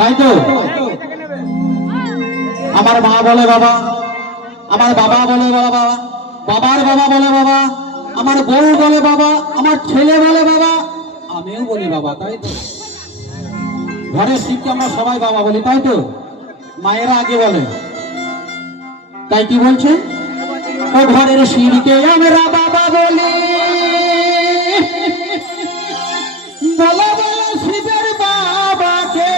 তাই তো? আমার মা বলে বাবা, আমার বাবা বলে বাবা, বাবার বাবা বলে বাবা, আমার বউ বলে বাবা, আমার ছেলে বলে বাবা, আমিও বলি বাবা। তাই তো? ঘরের শিবকে আমরা সবাই বাবা বলি, তাই তো? মায়েরা আগে বলে। তাই কি বলছে? ও ঘরের শিবকে আমরা বাবা বলি, বলো বলো শিবের বাবাকে,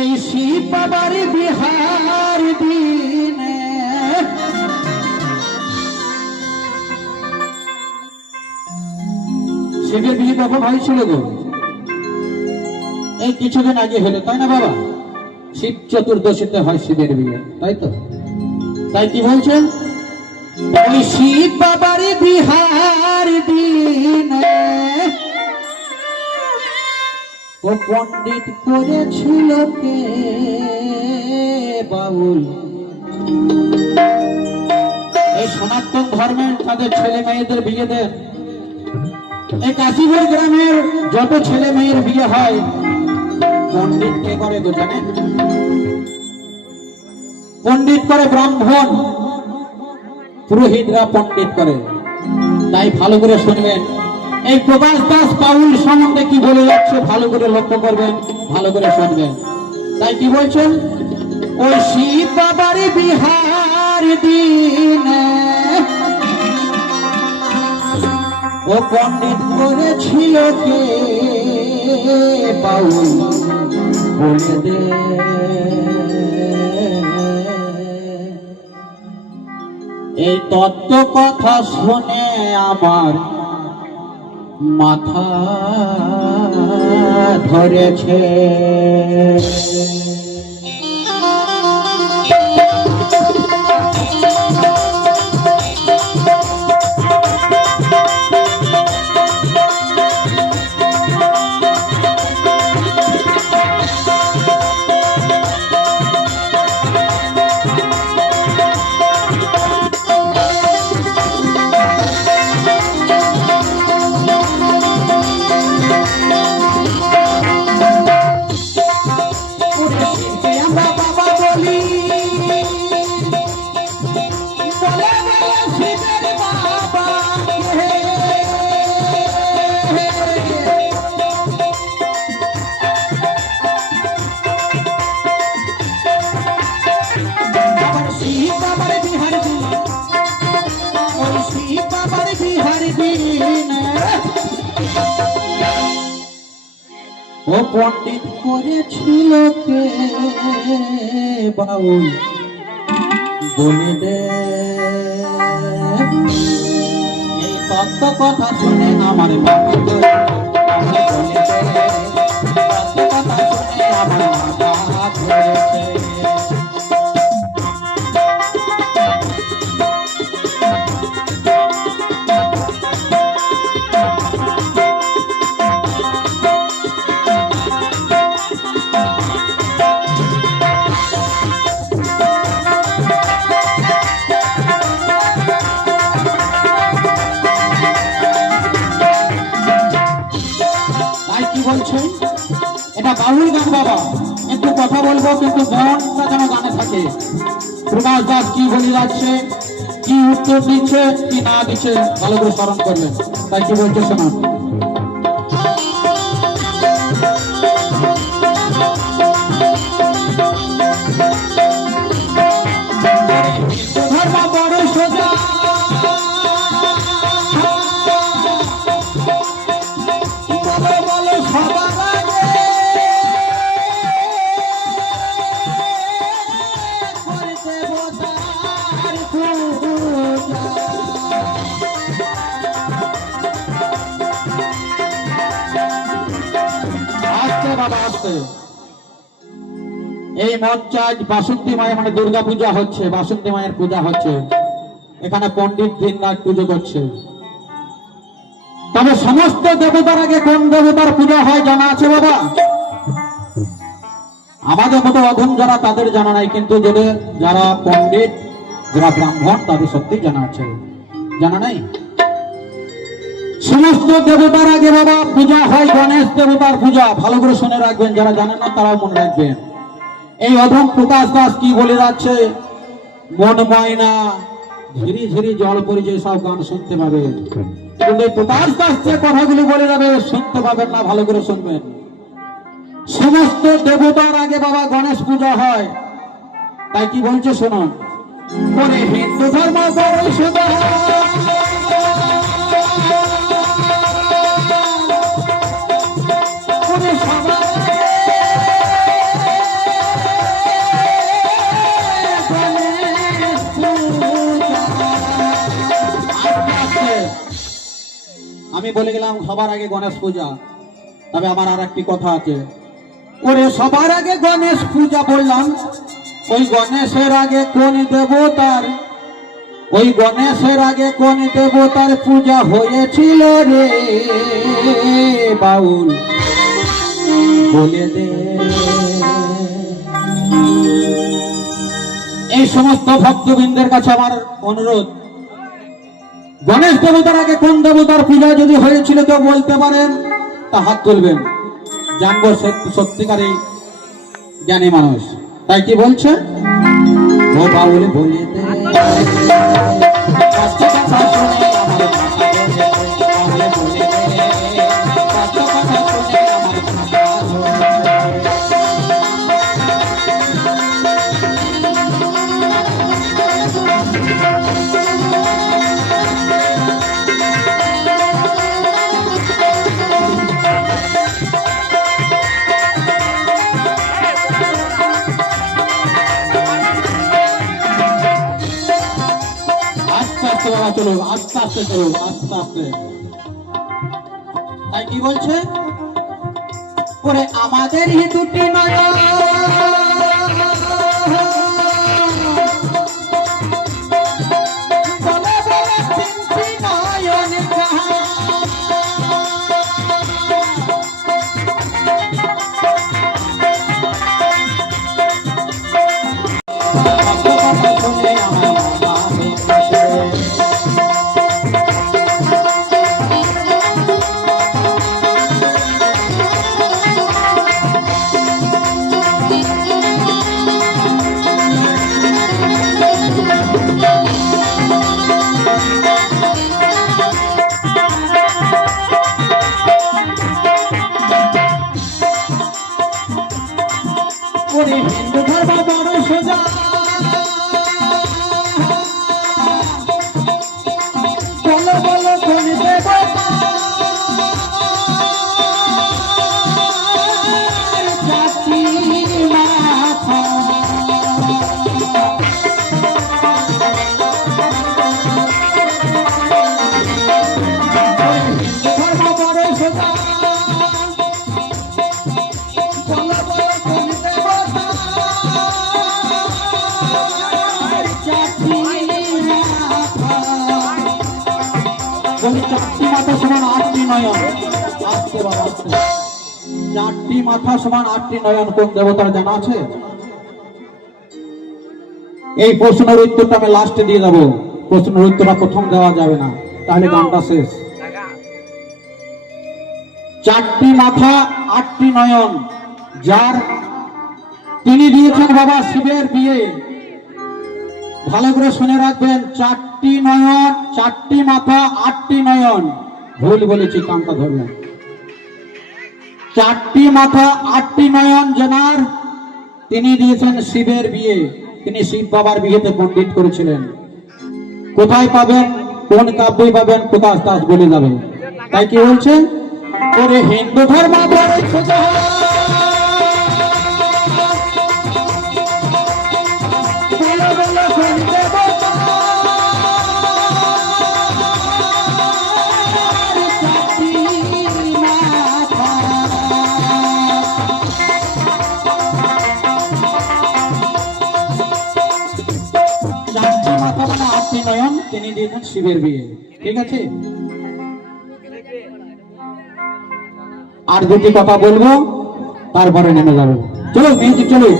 এই শিব বাবার বিহার দিনে শিবের বিয়ে কখন হয়েছিল গো? এই কিছুদিন আগে হলো, তাই না বাবা? শিব চতুর্দশীতে হয় শিবের বিয়ে, তাই তো? তাই কি বলছেন? ওই শিব বাবার বিহার দিনে ও পণ্ডিত করেছিল কে বাউল? এই সনাতন ধর্মের তাদের ছেলে মেয়েদের বিয়ে দেন। এই কাশীপুর গ্রামের যত ছেলে মেয়ের বিয়ে হয় পণ্ডিত কে করে গো জানেন? পণ্ডিত করে ব্রাহ্মণ, পুরোহিতরা পণ্ডিত করে। তাই ভালো করে শুনবেন, এই প্রভাস দাস বাউল সম্বন্ধে কি বলে যাচ্ছে ভালো করে লক্ষ্য করবেন, ভালো করে শুনবেন। তাই কি বলছেন? ওই শিব বাবার বিহার দিনে ও পণ্ডিত করেছিল কে বাউল বলে দে। এই তত্ত্ব কথা শুনে আমার মাথা ধরেছে। ও পণ্ডিত করেছিল কে বাউল বলে দে। এই তত্ত্ব কথা শুনে আমার মাথা ধরেছে, তত্ত্ব কথা শুনে আমার মাথা ধরেছে। এটা বাউল গান বাবা, একটু কথা বলবো কিন্তু মনটা যেন গানে থাকে। প্রভাস দাস কি বলে যাচ্ছে, কি উত্তর দিচ্ছে কি না দিচ্ছে ভালো করে স্মরণ করবেন। তাই কি বলছে শোনা। ধর্ম বড় সোজা, এই মঞ্চে আজ বাসন্তী মায়ের মানে দুর্গা পূজা হচ্ছে, বাসন্তী মায়ের পূজা হচ্ছে। এখানে পণ্ডিত দিন রাত পুজো করছে। তবে সমস্ত দেবতার আগে কোন দেবতার পূজা হয় জানা আছে বাবা? আমাদের মতো অধম যারা তাদের জানা নাই, কিন্তু যারা পণ্ডিত যারা ব্রাহ্মণ তাদের সত্যি জানা আছে। জানা নাই? সমস্ত দেবতার আগে বাবা পূজা হয় গণেশ দেবতার পূজা। ভালো করে শুনে রাখবেন, যারা জানেন না তারাও মনে রাখবেন। এই অধম প্রকাশ দাস কি বলে যাচ্ছে, মন ময়না ঝিরি ঝিরি জল পড়েছে, সব গান শুনতে পাবেন, কিন্তু প্রকাশ দাস যে কথাগুলি বলে যাবে শুনতে পাবেন না। ভালো করে শুনবেন। সমস্ত দেবতার আগে বাবা গণেশ পূজা হয়, তাই কি বলছে শুনুন। করে হিন্দু ধর্ম বড়ই সুন্দর, আমি বলে গেলাম সবার আগে গণেশ পূজা, তবে আমার আর একটি কথা আছে। ওরে সবার আগে গণেশ পূজা বললাম, ওই গণেশের আগে কোন দেবতার, ওই গণেশের আগে কোন দেবতার পূজা হয়েছিল রে বাউল বলে দে। এই সমস্ত ভক্তবৃন্দের কাছে আমার অনুরোধ, গণেশ দেবতার আগে কোন দেবতার পূজা যদি হয়েছিল কেউ বলতে পারেন তা হাত তুলবেন, জানবো সত্যিকারী জ্ঞানী মানুষ। তাই কি বলছে, ও বাউল বলে দে চলো আস্তে আস্তে চলো আস্তে আস্তে। তাই কি বলছে, ওরে আমাদের হি দুটি নয়ন, বলে বলে তিনটি নয়ন কাহা, হিন্দু ধর্ম বড় সোজা, বলো বলো কোন দেবতা জাতি মাথা, হিন্দু ধর্ম বড় সোজা, বলো বলো কোন দেবতা চারটি মাথা সমান আটটি নয়ন। আজকে বাবা চারটি মাথা সমান আটটি নয়ন কোন দেবতার জানা আছে? এই প্রশ্নের উত্তরটা আমি লাস্টে দিয়ে যাবো, প্রশ্নের উত্তরটা প্রথম দেওয়া যাবে না, তাহলে গানটা শেষ। চারটি মাথা আটটি নয়ন যার, তিনি দিয়েছেন বাবা শিবের বিয়ে। ভালো করে শুনে রাখবেন, চারটি নয়ন, চারটি মাথা আটটি নয়ন, ভুল বলেছি কানটা ধরবেন। চারটি মাথা আটটি নয়ন যেনার, তিনি দিয়েছেন শিবের বিয়ে, তিনি শিব বাবার বিয়েতে পণ্ডিত করেছিলেন। কোথায় পাবেন, কোন কাব্যই পাবেন, প্রকাশ দাস বলে যাবে। তাই কি বলছেন, ওরে হিন্দু ধর্ম বড় সোজা, বলো বলো কোন দেবতা জাতি মাথা, চারটি মাথা মানে আটটি নয়ন, তিনি দিয়েছেন শিবের বিয়ে। ঠিক আছে, আর দুটি কথা বলবো তারপরে নেমে যাবো। চলো মিউজিক চলো।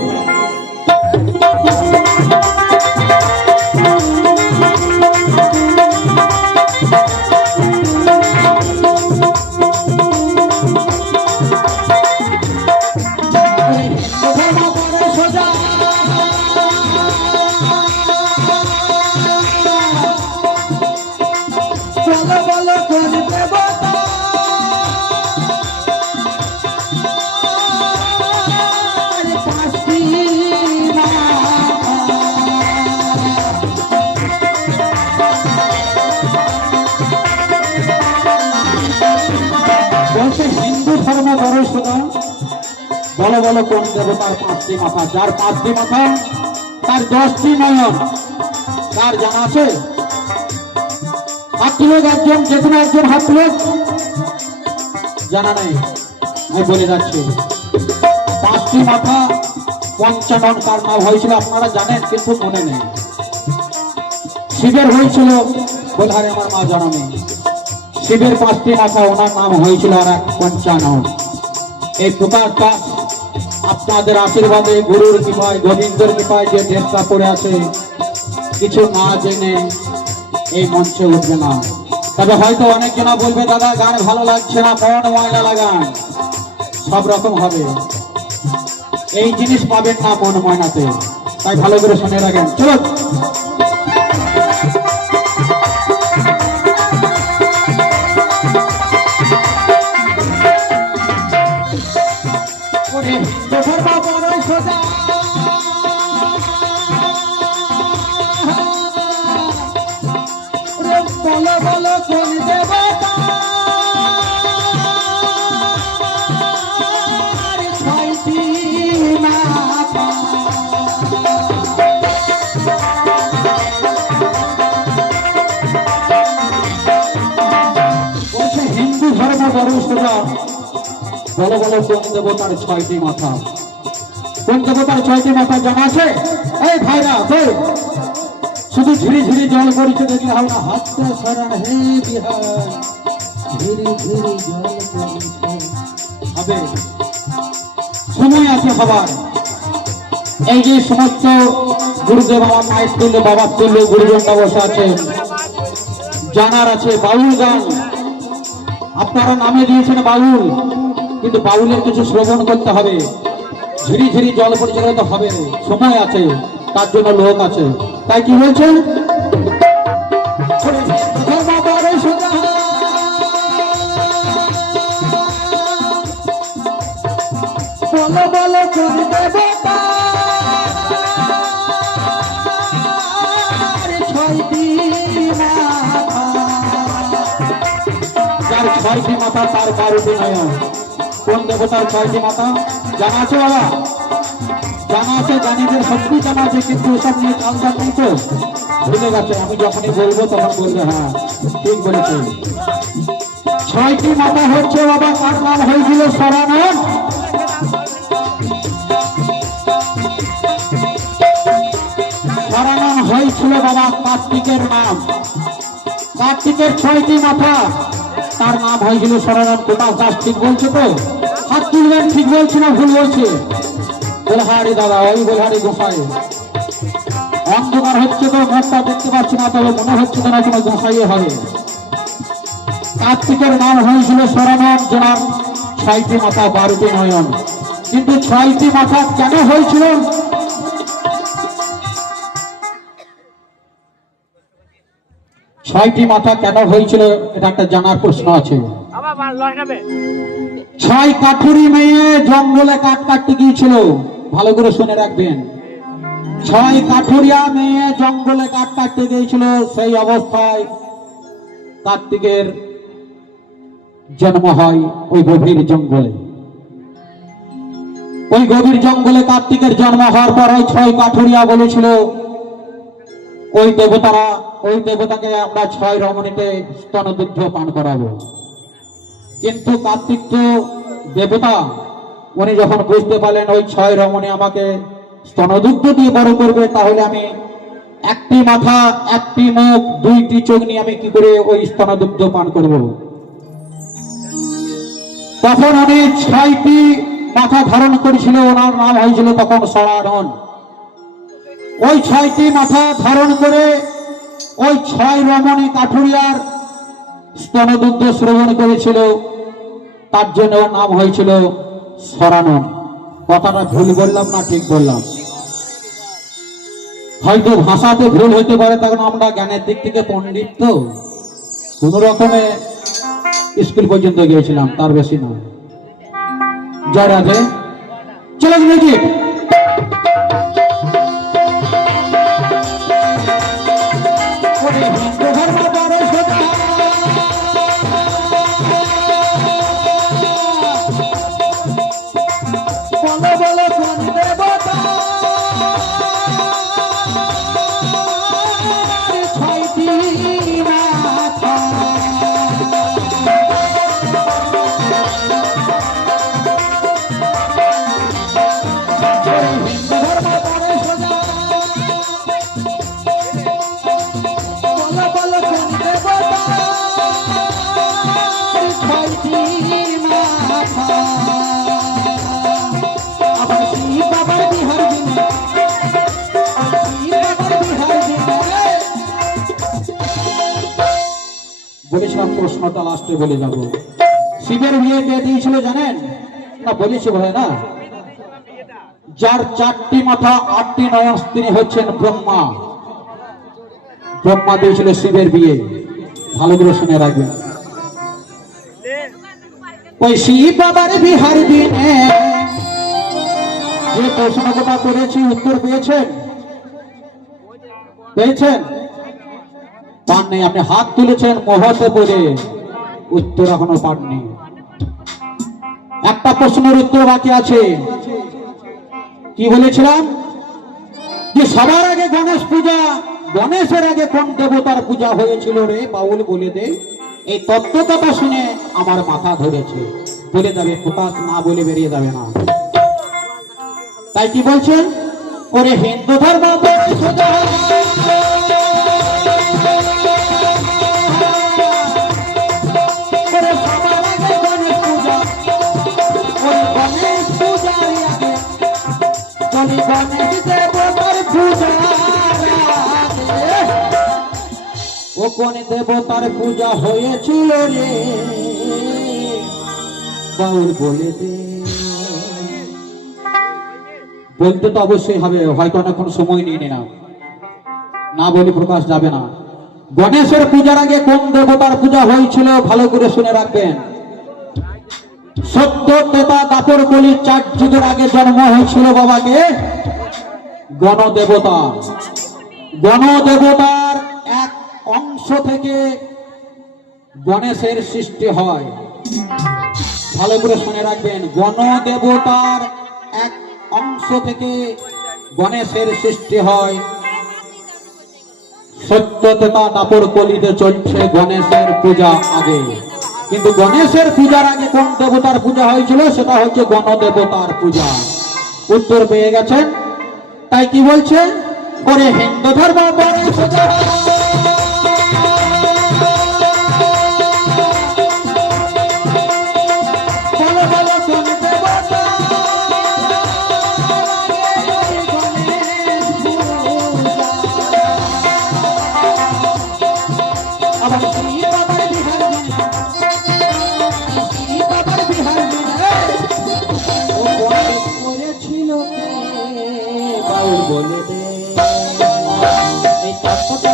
শোনো, বলো বলো কোন দেবতার 5টি মাথা? যার 5টি মাথা তার 10টি নয়ন। তার জানা আছে? হাত তুলে একজন, যে কোনো একজন হাত তুলে। জানা নেই? আমি বলে যাচ্ছি, 5টি মাথা পঞ্চানন তার নাম হয়েছিল, আপনারা জানেন কিন্তু মনে নেই। শিবের হয়েছিল বলহারে, আমার মা জানা নেই। শিবের 5টি মাথা, ওনার নাম হয়েছিল আর এক পঞ্চানন। এই প্রকারটা আপনাদের আশীর্বাদে, গুরুর কৃপায়, গোবিন্দের কৃপায় যে দেশটা পড়ে আছে, কিছু না জেনে এই মঞ্চে উঠবে না। তবে হয়তো অনেকজনা বলবে দাদা গান ভালো লাগছে না, মন ময়লা লাগান। সব রকম হবে, এই জিনিস পাবেন না মন ময়নাতে। তাই ভালো করে শুনে রাখেন। চলো বলো বলো কোন দেবতা 6টি মাথা? বলছে হিন্দু ধর্ম বড় সোজা, বলো বলো কোন দেবতার 6টি মাথা? কোন দেবতার 6টি মাথা জানা আছে? এই ভাইরা কই? শুধু ঝিরি ঝিরি জল পড়ছে দেখলে হবে না। হাতটা সরান হে বিহার, ঝিরি ঝিরি জল হবে, সময় আছে সবার। এই যে সমস্ত গুরুদেব, আমার মায়ের তুল্য, বাবার তুল্য গুরুজনরা বসে আছেন, জানার আছে বাউল গান। আপনারা নামে দিয়েছেন বাউল, কিন্তু বাউলের কিছু শ্রবণ করতে হবে। ঝিরি ঝিরি জল পরিচালিত হবে, সময় আছে, তার জন্য লোক আছে। তাই কি বলছেন? বলো বলো কোন দেবতা 6টি মাথা? যার 6টি মাথা তার 12টি নয়ন। কোন দেবতার 6টি মাথা জানা আছে বাবা? জানা আছে, জানিদের সত্যি জানা আছে, কিন্তু এসব নিয়ে চালটা নেই তো, ভুলে গেছে। আমি যখনই বলবো তখন বলবে হ্যাঁ ঠিক বলেছে। 6টি মাথা হচ্ছে বাবা, তার নাম হয়েছিল সরানন। সরানন হয়েছিল বাবা কার্তিকের নাম। কার্তিকের 6টি মাথা, তার নাম হয়েছিল সরানন। প্রকাশ দাস ঠিক বলছে তো? হাত তুলবেন, ঠিক বলছি না ভুল বলছে? বলহারি দাদা, ওই বলহারি গোসাই। অন্ধকার হচ্ছে তো, মুখটা দেখতে পাচ্ছি না, তবে মনে হচ্ছে যেন কোনো গোসাই হবে। কার্তিকের নাম হয়েছিল সরানন, যার 6টি মাথা 12টি নয়ন। কিন্তু 6টি মাথা কেন হয়েছিল? ছয়টি মাথা কেন হয়েছিল, এটা একটা জানার প্রশ্ন আছে। 6 কাঠুরি মেয়ে জঙ্গলে কাঠ কাটতে গিয়েছিল, ভালো করে শুনে রাখবেন। 6 কাঠুরিয়া মেয়ে জঙ্গলে কাঠ কাটতে গিয়েছিল। সেই অবস্থায় কার্তিকের জন্ম হয় ওই গভীর জঙ্গলে। ওই গভীর জঙ্গলে কার্তিকের জন্ম হওয়ার পর ওই 6 কাঠুরিয়া বলেছিল ওই দেবতারা, ওই দেবতাকে আমরা 6 রমণীতে স্তনদুগ্ধ পান করাবো। কিন্তু কার্তিক তো দেবতা, উনি যখন বুঝতে পারলেন ওই 6 রমণী আমাকে স্তনদুগ্ধ দিয়ে বড় করবে, তাহলে আমি 1টি মাথা, 1টি মুখ, 2টি চোখ নিয়ে আমি কি করে ওই স্তনদুগ্ধ পান করব? তখন উনি 6টি মাথা ধারণ করেছিল, ওনার নাম হয়েছিল তখন সরানন। ওই 6টি মাথা ধারণ করে ওই 6 রমণী কাঠুরিয়ার স্তনদুগ্ধ শ্রবণ করেছিল, তার জন্য নাম হয়েছিল সরানন। কথাটা ভুল বললাম না ঠিক বললাম? হয়তো ভাষাতে ভুল হতে পারে, তখন আমরা জ্ঞানের দিক থেকে পণ্ডিত তো, কোন রকমে স্কুল পর্যন্ত গিয়েছিলাম, তার বেশি না। জয় রাধে। চলো মিউজিক। বলেছিলাম প্রশ্নটা লাস্টে বলে যাব। শিবের বিয়ে কে দিয়েছিল জানেন না? বলেছি বলে না, যার 4টি মাথা 8টি নয়ন তিনি হচ্ছেন ব্রহ্মা। ব্রহ্মা দিয়েছিল শিবের বিয়ে। ভালো করে শুনে রাখবেন। ওই শিব বাবার বিহার দিনে যে প্রশ্নটা করেছি উত্তর পেয়েছেন? পেয়েছেন? পাননি? আপনি হাত তুলেছেন মহতে পড়ে, উত্তর এখনো পাননি। একটা প্রশ্নের উত্তর বাকি আছে। কি বলেছিলাম? যে সবার আগে গণেশ পূজা, গণেশের আগে কোন দেবতার পূজা হয়েছিল রে বাউল বলে দে। এই তত্ত্বটা শুনে আমার মাথা ধরেছে। বলে যাবে প্রকাশ না বলে বেরিয়ে যাবে না। তাই কি বলছেন? ওরে হিন্দু ধর্ম ও কোন দেবতার পূজা হয়েছিল রে বাউল বলে দে। বলতে তো অবশ্যই হবে, হয়তো অনেকক্ষণ সময় নিয়ে নিলাম, না বলে প্রকাশ যাবে না। গণেশের পূজার আগে কোন দেবতার পূজা হয়েছিল ভালো করে শুনে রাখবেন। সত্য তেতা দাপর কলি 4 যুগের আগে জন্ম হয়েছিল বাবাকে গণদেবতা। গণদেবতার এক অংশ থেকে গণেশের সৃষ্টি হয়। ভালো করে শুনে রাখবেন। গণদেবতার এক অংশ থেকে গণেশের সৃষ্টি হয়। সত্যতা দাপর কলিতে চলছে গণেশের পূজা আগে। কিন্তু গণেশের পূজার আগে কোন দেবতার পূজা হয়েছিল? সেটা হচ্ছে গণদেবতার পূজা। উত্তর পেয়ে গেছেন। তাই কি বলছে? ওরে হিন্দু ধর্ম বলে দে। এই তত্ত্বটা